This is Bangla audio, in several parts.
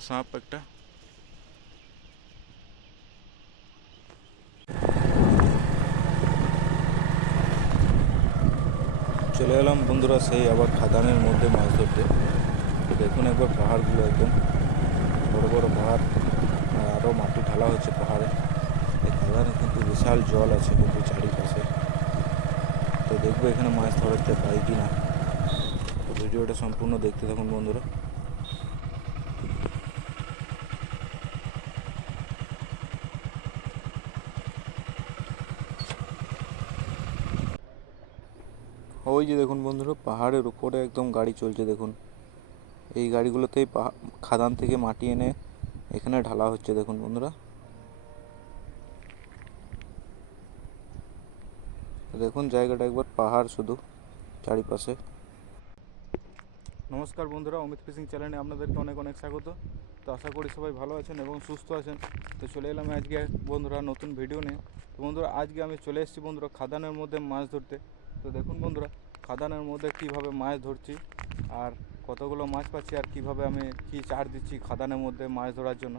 সাপ একটা চলে এলাম বন্ধুরা সেই আবার খাদানের মধ্যে মাছ ধরতে তো দেখুন একবার পাহাড়গুলো একদম বড় বড় পাহাড় আর আরও মাটি ঢালা হচ্ছে পাহাড়ে এই খাদানে কিন্তু বিশাল জল আছে কিন্তু চারিপাশে তো দেখব এখানে মাছ ধরাতে পাই কি না তো ভিডিওটা সম্পূর্ণ দেখতে থাকুন বন্ধুরা ওই যে দেখুন বন্ধুরা, পাহাড়ের উপরে একদম গাড়ি চলছে দেখুন। এই গাড়িগুলোতেই খাদান থেকে মাটি এনে এখানে ঢালা হচ্ছে দেখুন বন্ধুরা। দেখুন জায়গাটা একবার পাহাড় শুধু, চারিপাশে। নমস্কার বন্ধুরা, অমিত ফিশিং চ্যানেলে আপনাদেরকে অনেক অনেক স্বাগত। তো আশা করি সবাই ভালো আছেন এবং সুস্থ আছেন। তো চলে এলাম আজকে বন্ধুরা নতুন ভিডিও নিয়ে। তো বন্ধুরা, আজকে আমি চলে এসেছি বন্ধুরা খাদানের মধ্যে মাছ ধরতে। তো দেখুন বন্ধুরা, খাদানের মধ্যে কীভাবে মাছ ধরছি আর কতগুলো মাছ পাচ্ছি আর কীভাবে আমি কি চার দিচ্ছি খাদানের মধ্যে মাছ ধরার জন্য।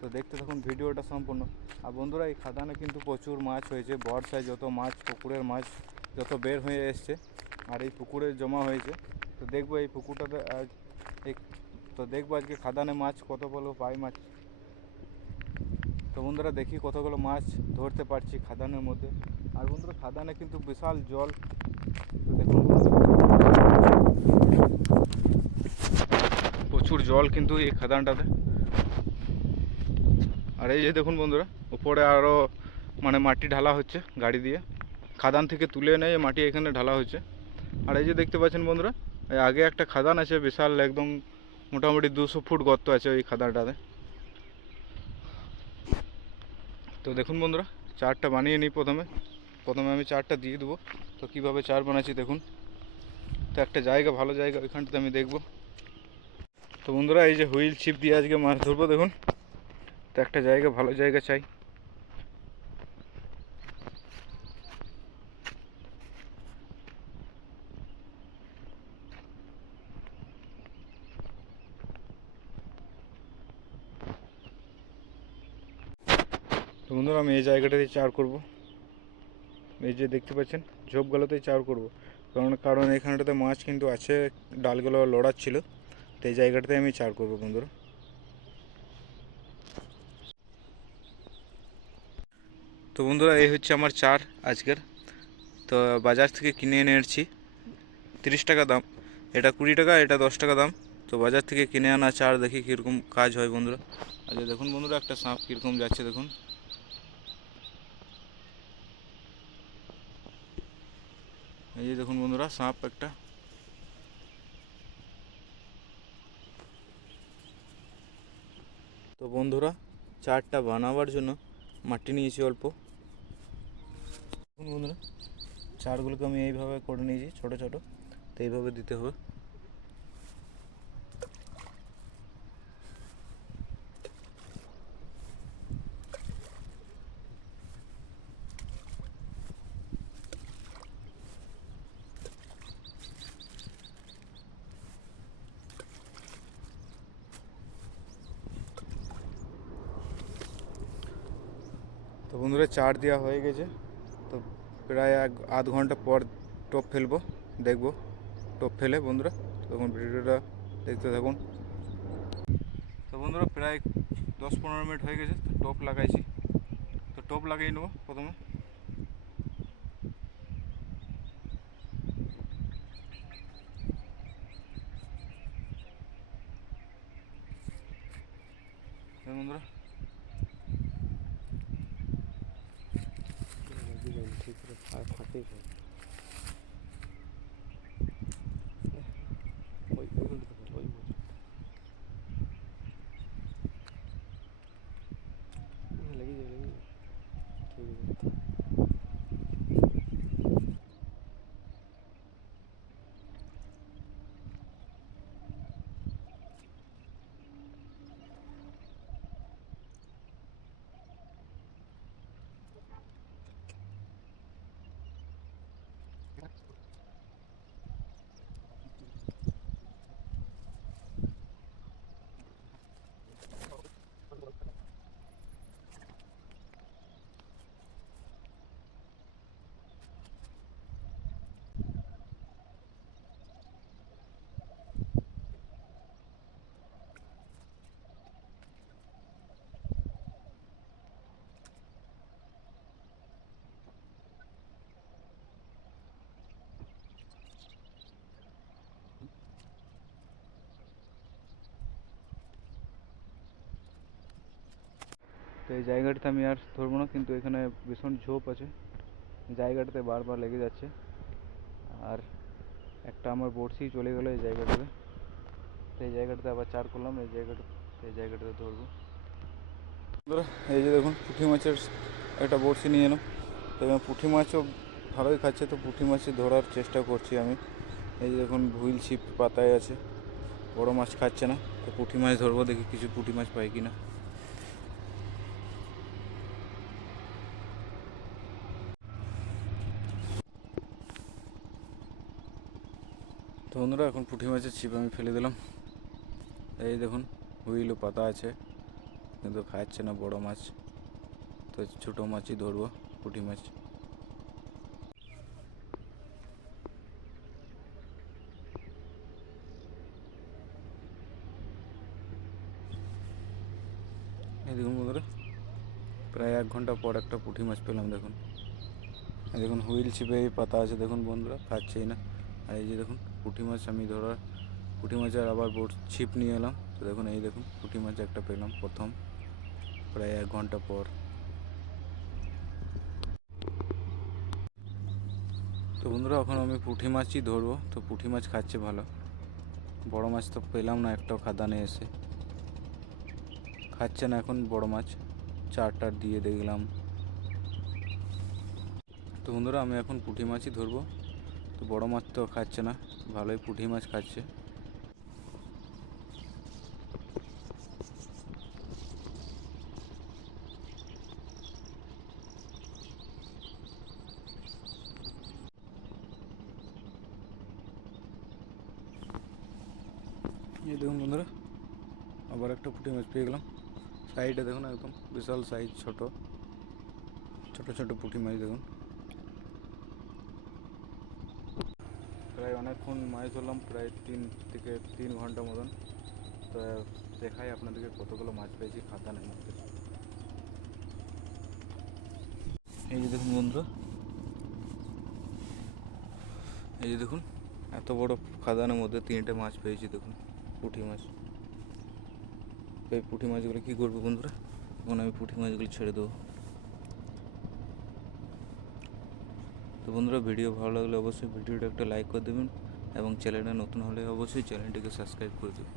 তো দেখতে থাকুন ভিডিওটা সম্পূর্ণ। আর বন্ধুরা, এই খাদানে কিন্তু প্রচুর মাছ হয়েছে, বর্ষায় যত মাছ, পুকুরের মাছ যত বের হয়ে এসছে, আর এই পুকুরে জমা হয়েছে। তো দেখব এই পুকুরটাতে আজ তো দেখব আজকে খাদানে মাছ কত বলো, পাই মাছ। বন্ধুরা দেখি কতগুলো মাছ ধরতে পারছি খাদানের মধ্যে। আর বন্ধুরা খাদানে কিন্তু বিশাল জল। দেখুন। প্রচুর জল কিন্তু এই খাদানটাতে। আর এই যে দেখুন বন্ধুরা, উপরে আরও মানে মাটি ঢালা হচ্ছে গাড়ি দিয়ে। খাদান থেকে তুলে এনে মাটি এখানে ঢালা হচ্ছে। আর এই যে দেখতে পাচ্ছেন বন্ধুরা আগে একটা খাদান আছে, বিশাল একদম মোটামুটি দুশো ফুট গর্ত আছে ওই খাদানটাতে। তো দেখুন বন্ধুরা, চারটা বানিয়ে নিই প্রথমে। প্রথমে আমি চারটা দিয়ে দেবো। তো কীভাবে চার বানাচ্ছি দেখুন। তো একটা জায়গা, ভালো জায়গা, ওইখানটাতে আমি দেখব। তো বন্ধুরা, এই যে হুইল ছিপ দিয়ে আজকে মাছ ধরবো দেখুন। তো একটা জায়গা, ভালো জায়গা চাই। তো বন্ধুরা, আমি এই জায়গাটাতে চার করব। এই যে দেখতে পাচ্ছেন, ঝোপগুলোতেই চার করব। কারণ কারণ এখানটাতে মাছ কিন্তু আছে, ডালগুলো লড়াচ্ছিল, তো এই জায়গাটাতে আমি চার করব বন্ধুরা। তো বন্ধুরা, এই হচ্ছে আমার চার আজকের। তো বাজার থেকে কিনে এনে এনেছি, তিরিশ টাকা দাম। এটা কুড়ি টাকা, এটা দশ টাকা দাম। তো বাজার থেকে কিনে আনা চার দেখি কীরকম কাজ হয় বন্ধুরা। আচ্ছা দেখুন বন্ধুরা, একটা সাপ কীরকম যাচ্ছে, দেখুন। এই যে দেখুন বন্ধুরা, সাপ একটা। তো বন্ধুরা, চারটা বানাবার জন্য মাটি নিয়েছি অল্প। বন্ধুরা, চারগুলোকে আমি এইভাবে করে নিয়েছি, ছোট ছোট, তো এইভাবে দিতে হবে। বন্ধুরা চার দেওয়া হয়ে গেছে, তো প্রায় এক আধ ঘণ্টা পর টপ ফেলব, দেখব টপ ফেলে বন্ধুরা, তখন ভিডিওটা দেখতে থাকুন। তো বন্ধুরা প্রায় দশ পনেরো মিনিট হয়ে গেছে, তো টপ লাগাইছি। তো টপ লাগিয়ে নেব প্রথমে। তো বন্ধুরা। I can't. তো এই জায়গাটাতে আমি আর ধরবো না, কিন্তু এখানে ভীষণ ঝোপ আছে। জায়গাটাতে বারবার লেগে যাচ্ছে। আর একটা আমার বড়শি চলে গেলো এই জায়গাটাতে। তো এই জায়গাটাতে আবার চার করলাম, এই জায়গাটা এই জায়গাটাতে ধরবো। এই যে দেখুন পুঁটি মাছের একটা বড়শি নিয়ে এলাম। তো এখানে পুঁটি মাছও ভালোই খাচ্ছে, তো পুঁটি মাছই ধরার চেষ্টা করছি আমি। এই যে দেখুন, ভুইল ছিপ পাতায় আছে। বড় মাছ খাচ্ছে না, তো পুঁটি মাছ ধরবো, দেখি কিছু পুঁটি মাছ পাই কিনা। তো বন্ধুরা, এখন পুঁটি মাছের ছিপ আমি ফেলে দিলাম। এই দেখুন হুইলও পাতা আছে, কিন্তু খাচ্ছে না বড় মাছ। তো ছোটো মাছই ধরবো, পুঁটি মাছ। এই দেখুন বন্ধুরা, প্রায় এক ঘণ্টা পর একটা পুঁটি মাছ পেলাম, দেখুন। দেখুন, হুইল ছিপে পাতা আছে, দেখুন বন্ধুরা, খাচ্ছেই না। আর এই যে দেখুন পুঁটি মাছ আমি ধরার, পুঁটি মাছের আবার বোট ছিপ নিয়ে এলাম। তো দেখুন, এই দেখুন, পুঁটি মাছ একটা পেলাম প্রথম, প্রায় এক ঘণ্টা পর। তো বন্ধুরা, এখন আমি পুঁটি মাছই ধরবো। তো পুঁটি মাছ খাচ্ছে ভালো। বড় মাছ তো পেলাম না, একটাও খাদানে এসে। খাচ্ছে না এখন বড় মাছ। চারটার দিয়ে দেখলাম। তো বন্ধুরা, আমি এখন পুঁটি মাছই ধরবো। বড় মাছ তো খাচ্ছে না, ভালোই পুঁটি মাছ খাচ্ছে। দেখুন বন্ধুরা, আবার একটা পুঁটি মাছ পেয়ে গেলাম। সাইডে দেখুন একদম, বিশাল সাইজ ছোট ছোট ছোট পুঁটি মাছ দেখুন। প্রায় অনেকক্ষণ মাছ ধরলাম, প্রায় তিন থেকে তিন ঘণ্টা মতন। তো দেখাই আপনাদেরকে কতগুলো মাছ পেয়েছি খাতানের মধ্যে। এই যে দেখুন বন্ধুরা, এই যে দেখুন, এত বড় খাদানের মধ্যে তিনটে মাছ পেয়েছি দেখুন, পুঁটি মাছ। এই পুঁটি মাছগুলো কী করব বন্ধুরা? এখন আমি পুঁটি মাছগুলো ছেড়ে দেবো। তো বন্ধুরা, ভিডিও ভালো লাগলে অবশ্যই ভিডিওটা একটা লাইক করে দেবেন এবং চ্যানেলটা নতুন হলে অবশ্যই চ্যানেলটিকে সাবস্ক্রাইব করে দেবেন।